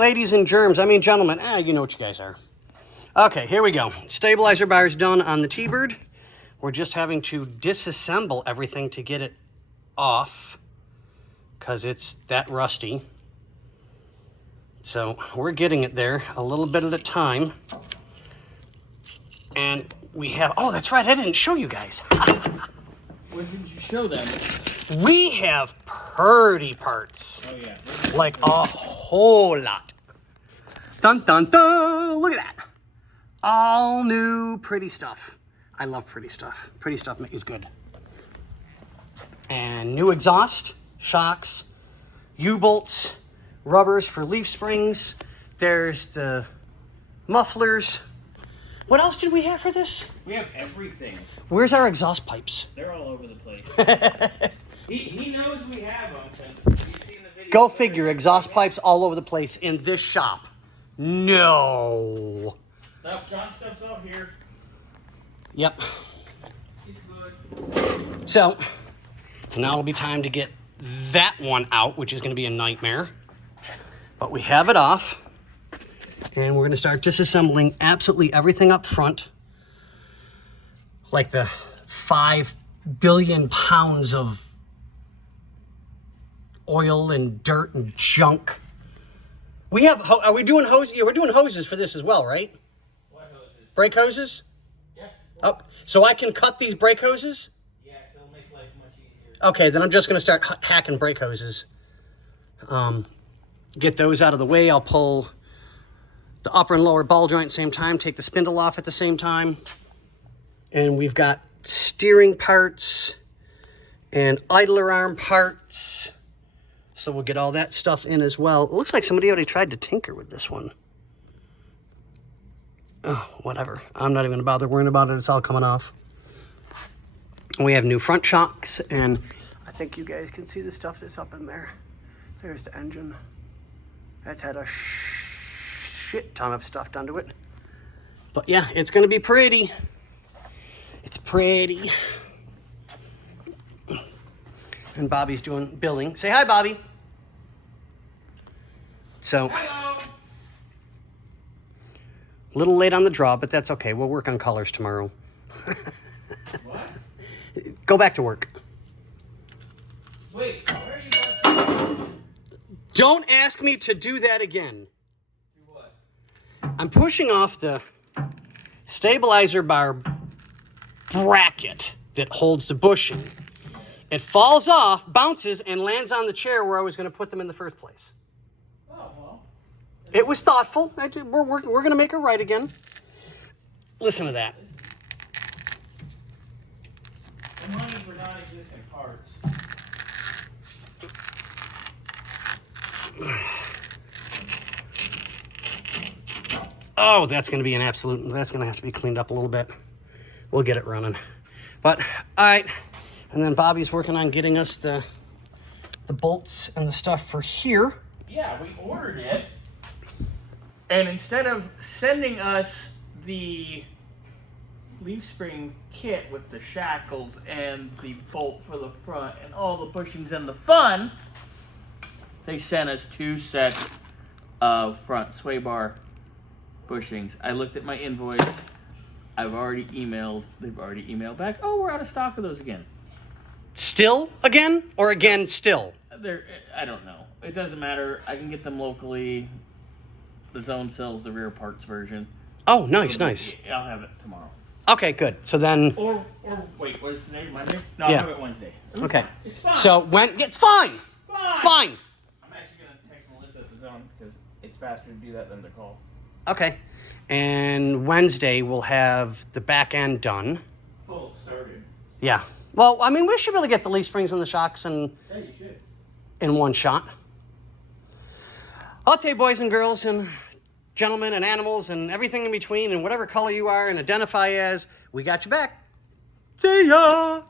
Ladies and germs, I mean gentlemen, you know what you guys are. Okay, here we go. Stabilizer bar is done on the T-Bird. We're just having to disassemble everything to get it off because it's that rusty. So we're getting it there a little bit at a time. And we have, oh, that's right, I didn't show you guys. What did you show them? We have purdy parts. Oh, yeah. Like a whole lot. Dun, dun, dun. Look at that. All new pretty stuff. I love pretty stuff. Pretty stuff is good. And new exhaust, shocks, U-bolts, rubbers for leaf springs. There's the mufflers. What else did we have for this? We have everything. Where's our exhaust pipes? They're all over the place. he knows we have them because he's seen the video. Go figure, exhaust pipes all over the place in this shop. No. No, John steps out here. Yep. He's good. So, now it'll be time to get that one out, which is going to be a nightmare. But we have it off. And we're going to start disassembling absolutely everything up front. Like the 5 billion pounds of oil and dirt and junk. We have, are we doing hoses? Yeah, we're doing hoses for this as well, right? What hoses? Brake hoses? Yes. Oh, so I can cut these brake hoses? Yes, it'll make life much easier. Okay, then I'm just going to start hacking brake hoses. Get those out of the way. I'll pull the upper and lower ball joint at the same time, take the spindle off at the same time. And we've got steering parts and idler arm parts. So we'll get all that stuff in as well. It looks like somebody already tried to tinker with this one. Oh, whatever. I'm not even going to bother worrying about it. It's all coming off. And we have new front shocks, and I think you guys can see the stuff that's up in there. There's the engine. That's had a shit ton of stuff done to it. But yeah, it's going to be pretty. It's pretty. And Bobby's doing billing. Say hi, Bobby. So, Hello. a little late on the draw, but that's okay. We'll work on colors tomorrow. What? Go back to work. Wait, where are you guys? Don't ask me to do that again. Do what? I'm pushing off the stabilizer bar bracket that holds the bushing. It falls off, bounces, and lands on the chair where I was going to put them in the first place. Oh, well. It was thoughtful. We're going to make it right again. Listen to that. I'm running for non-existent parts. Oh, that's going to be an absolute, that's going to have to be cleaned up a little bit. We'll get it running. But, all right. And then Bobby's working on getting us the bolts and the stuff for here. Yeah, we ordered it. And instead of sending us the leaf spring kit with the shackles and the bolt for the front and all the bushings and the fun, they sent us 2 sets of front sway bar bushings. I looked at my invoice. I've already emailed. They've already emailed back. Oh, we're out of stock of those again. Still again? Or again still? I don't know. It doesn't matter. I can get them locally. The Zone sells the rear parts version. Oh, nice. I'll have it tomorrow. Okay, good. So then... Or wait, what is today? Monday? No, Yeah. I'll have it Wednesday. Okay. It's fine. So when... It's fine! It's fine! I'm actually going to text Melissa at the Zone because it's faster to do that than to call. Okay. And Wednesday we'll have the back end done. Full started. Yeah. Well, I mean, we should be able to get the leaf springs and the shocks Yeah, you should. in one shot. I'll tell you, boys and girls and gentlemen and animals and everything in between and whatever color you are and identify as, we got your back. See ya!